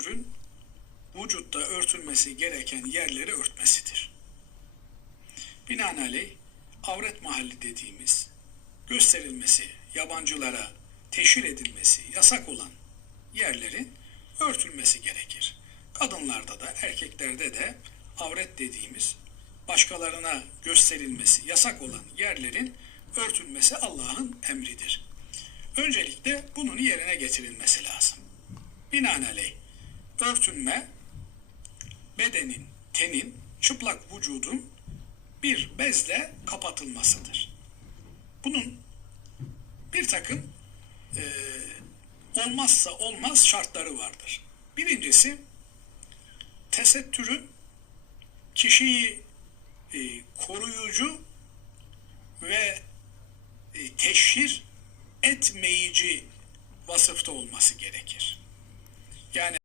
tesettürün vücutta örtülmesi gereken yerleri örtmesidir. Binaenaleyh avret mahalli dediğimiz gösterilmesi, yabancılara teşhir edilmesi yasak olan yerlerin örtülmesi gerekir. Kadınlarda da erkeklerde de avret dediğimiz başkalarına gösterilmesi yasak olan yerlerin örtülmesi Allah'ın emridir. Öncelikle bunun yerine getirilmesi lazım. Binaenaleyh örtünme bedenin, tenin, çıplak vücudun bir bezle kapatılmasıdır. Bunun bir takım e, olmazsa olmaz şartları vardır. Birincisi tesettürün kişiyi e, koruyucu ve e, teşhir etmeyici vasıfta olması gerekir. Yani